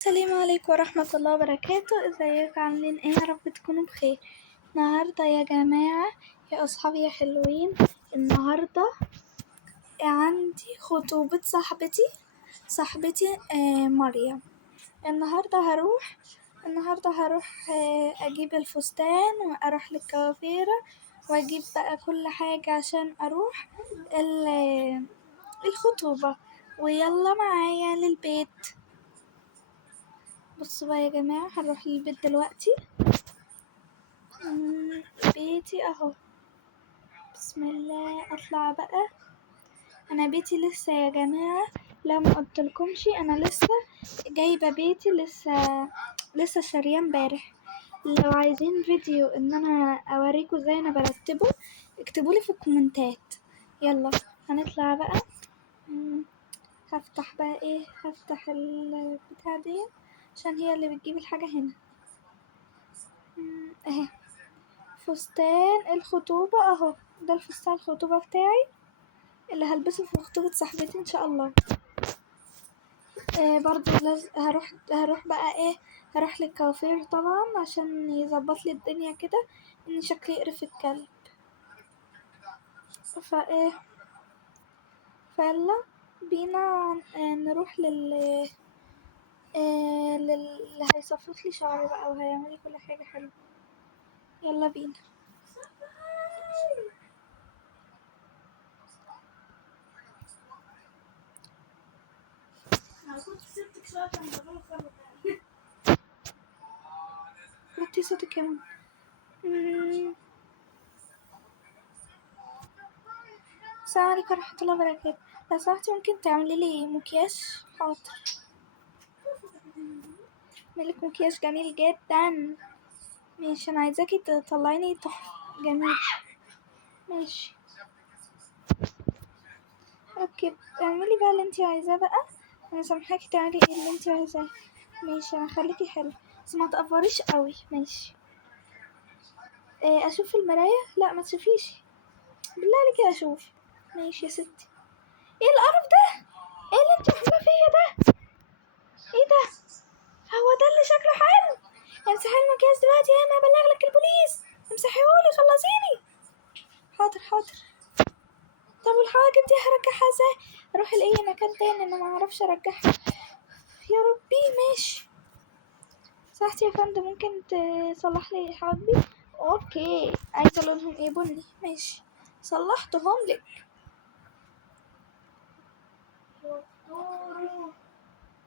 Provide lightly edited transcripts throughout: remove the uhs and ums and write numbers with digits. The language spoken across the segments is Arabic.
السلام عليكم ورحمة الله وبركاته. ازيكم عاملين ايه؟ يا رب تكونوا بخير. النهاردة يا جماعة يا اصحابي يا حلوين، النهاردة عندي خطوبة صاحبتي مريم. النهاردة هروح اجيب الفستان واروح للكوافيرة واجيب بقى كل حاجة عشان اروح الخطوبة. ويلا معايا للبيت. بصوا بقى يا جماعة، هنروح للبيت دلوقتي. بيتي اهو. بسم الله. اطلع بقى. انا بيتي لسه يا جماعة، لو ما قلتلكمش انا لسه جايبة بيتي، لسه شارية امبارح. لو عايزين فيديو ان انا اوريكم ازاي انا برتبه اكتبولي في الكومنتات. يلا هنطلع بقى. هفتح البتاع دي عشان هي اللي بتجيب الحاجة هنا. اهي فستان الخطوبة اهو. ده الفستان الخطوبة بتاعي اللي هلبسه في خطوبة صاحبتي ان شاء الله. برضو هروح بقى هروح للكوافير طبعا عشان يظبط لي الدنيا كده، ان شكلي يقرف الكلب. فايه فيلا بينا نروح للي هيصفط لي شعري بقى وهيعمل لي كل حاجة حلوة. يلا بينا. وطي صوتك كمان. السلام عليكم ورحمة الله وبركاته. لو سمحتي ممكن تعملي لي مكياج؟ حاضر. اعملك مكياج جميل جدا. ماشي، انا عايزاكي تطلعيني تحفة جميل. ماشي اوكي، اعملي بقى اللي انتي عايزاه بقى. انا سامحاكي تعملي ايه اللي انتي عايزاه. ماشي، انا خليكي حلو بس ما تقفريش قوي. ماشي. اشوف في المراية؟ لا ما تشوفيش بالله عليكي. اشوف. ماشي يا ستي. ايه القرف ده؟ ايه اللي انتي عاملاه فيا ده؟ ايه ده؟ هو ده اللي شكله حلو؟ امسحي المكياج دلوقتي يا اما ابلغ لك البوليس. امسحيهولي خلصيني. حاضر حاضر. طب والحواجب دي هرجعها ازاي؟ اروح لاي مكان تاني، انا ما اعرفش ارجعها. يا ربي. ماشي. سمحتي يا فندم ممكن تصلح لي حواجبي؟ اوكي. عايزه لونهم ايه؟ بني. ماشي، صلحتهم لك.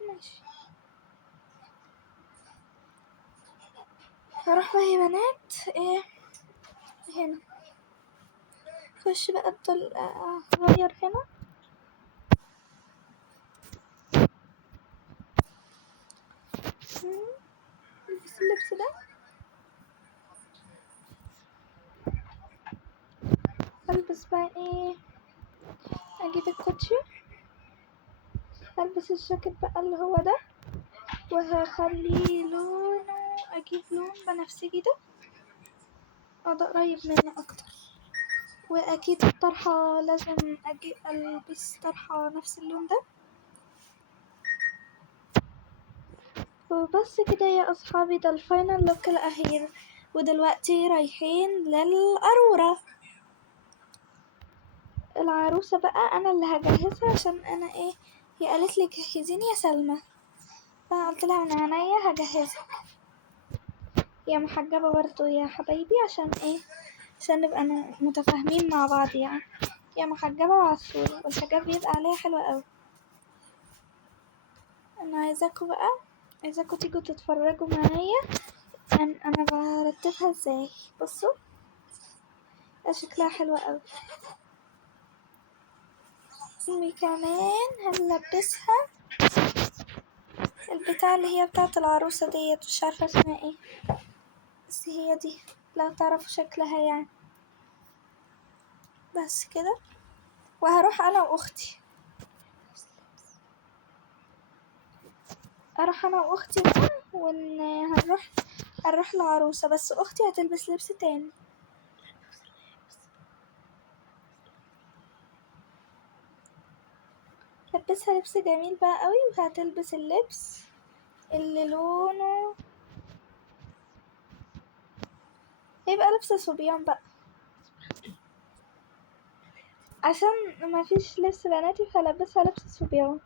ماشي. هروح بقى يا بنات هنا. خش بقى افضل اغير هنا. البس اللبس ده. البس بقى اجيب الكوتشي. البس الجاكيت بقى اللي هو ده، وهخليه لونه، اجيب لون بنفسجي ده. ده قريب منه اكتر. واكيد الطرحة لازم البس طرحة نفس اللون ده. وبس كده يا اصحابي، ده الفاينل لوك الاخير. ودلوقتي رايحين للقارورة. العروسة بقى انا اللي هجهزها عشان انا هي قالت لي جهزيني يا سلمى، فانا قلت لها من عينيا هجهزك. يا محجبة برضو يا حبايبي عشان نبقى متفاهمين مع بعض يعني. يا محجبة وعسولة، والحجاب بيبقى عليها حلوة اوي. انا عايزاكوا تيجوا تتفرجوا معايا انا برتبها ازاي. بصوا شكلها حلوة اوي. وكمان هنلبسها البتاع اللي هي بتاعة العروسة ديت، مش عارفة اسمها ايه بس هي دي لو تعرفوا شكلها يعني. بس كده. وهروح انا واختي. بقى هنروح العروسة، بس اختي هتلبس لبس تاني. لبسها لبس جميل بقى قوي وهتلبس اللبس اللي لونه يبقى لبس صبيان بقى، عشان ما فيش لبس بناتي فلبسها لبس صبيان.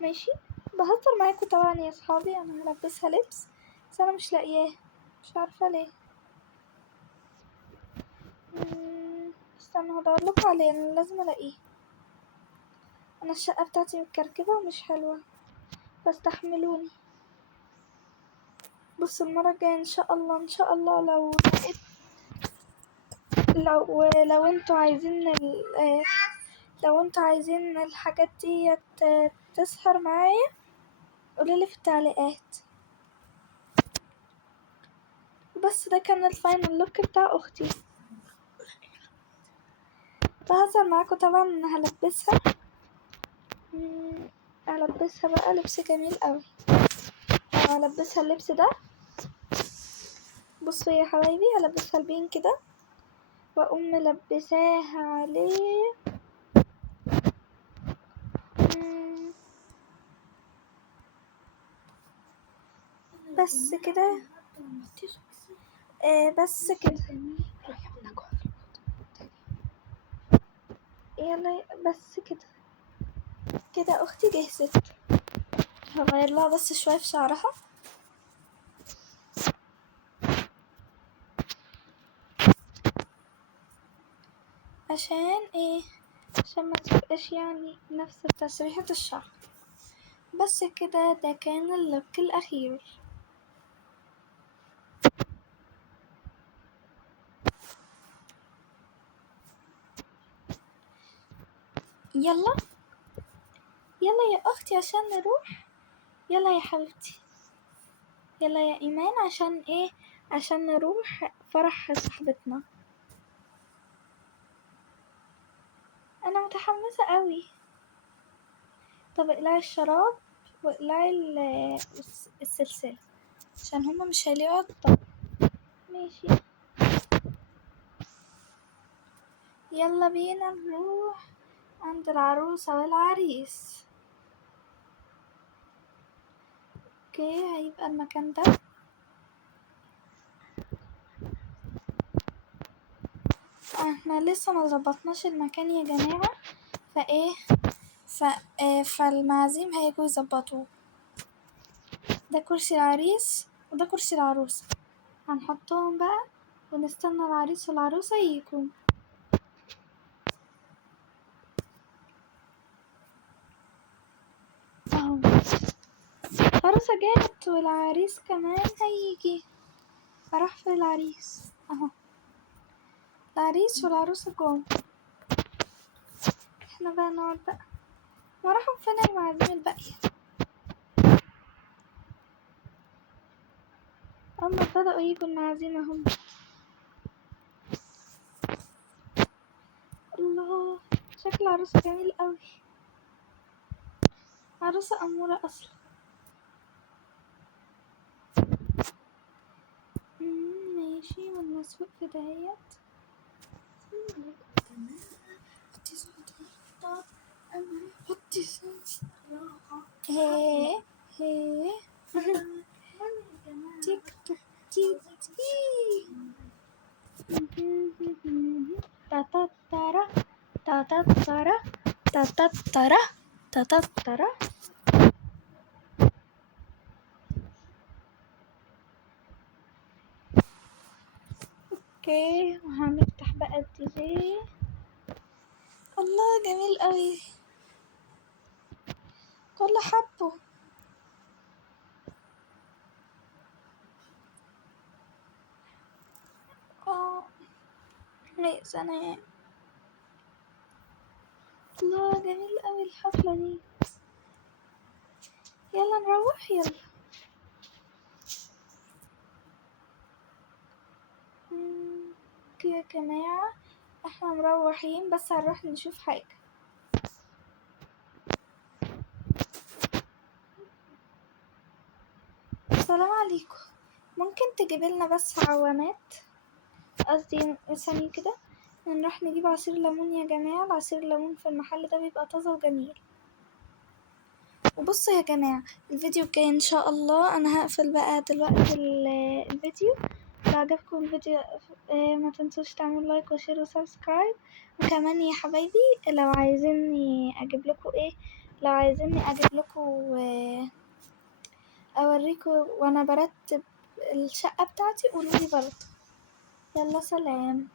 ماشي، بهزر معاكم طبعا يا صحابي، انا هلبسها لبس بس انا مش لاقياه، مش عارفه ليه. استنى هدور لكم عليه، انا لازم الاقيه. انا الشقه بتاعتي متكركبه ومش حلوه فاستحملوني. بصوا المره الجايه ان شاء الله ان شاء الله لو لقيت، لو انتوا عايزين لو انتوا عايزين الحاجات دي تسهر معايا قوليلي في التعليقات. بس ده كان الفاينل لوك بتاع اختي. بهزر معاكم طبعا. هلبسها هلبسها بقى لبس جميل قوي. هلبسها اللبس ده، بصوا يا حبايبي، هلبسها البين كده واقوم ملبساها عليه بس كده. بس كده يلا، بس كده كده اختي جهزت. هغير لها بس شويه في شعرها عشان ايه، عشان ما تبقاش يعني نفس تسريحة الشعر. بس كده ده كان اللوك الاخير. يلا يلا يا اختي عشان نروح. يلا يا حبيبتي، يلا يا ايمان، عشان ايه، عشان نروح فرح صاحبتنا. انا متحمسة قوي. طب اقلعي الشراب واقلعي السلسلة عشان هما مش هيلاقوا الطب. ماشي، يلا بينا نروح عند العروسة والعريس. اوكي، هيبقى المكان ده. احنا لسه ما ظبطناش المكان يا جماعة، فايه فالمعازيم هيجوا يظبطوه. ده كرسي العريس وده كرسي العروسة، هنحطهم بقى ونستنى العريس والعروسة يجوا. اهو العروسة جات والعريس كمان هيجي. راح في العريس اهو، العريس والعروسة جم. احنا بقى نقعد بقى، وراحوا فين المعازيم الباقية؟ اما بدأوا يجوا المعازيم اهم. الله، شكل العروسة جميل قوي، عروسة أمورة أصلا. ماشي، والناس وقفت دهيت. حطي صوت. هي هي تيك توك تيك تاتاتارا تاتاتارا تاتاتارا تاتاتارا. اوكي، وهنفتح بقى الدي جي. الله جميل قوي، كل حبه. اه هي سنة. الله جميل قوي الحفلة دي. يلا نروح يلا. يا جماعة احنا مروحين، بس هنروح نشوف حاجة. السلام عليكم، ممكن تجيب لنا بس عوامات، قصدي ثانية كده، نروح نجيب عصير ليمون يا جماعة. العصير الليمون في المحل ده بيبقى طازة وجميل. وبصوا يا جماعة، الفيديو الجاي ان شاء الله انا هقفل بقى دلوقتي الفيديو. لو عجبكم الفيديو ما تنسوش تعملوا لايك وشير وسبسكرايب. وكمان يا حبايبي لو عايزيني اجيب لكم اوريكم وانا برتب الشقة بتاعتي قولولي برضه. يلا سلام.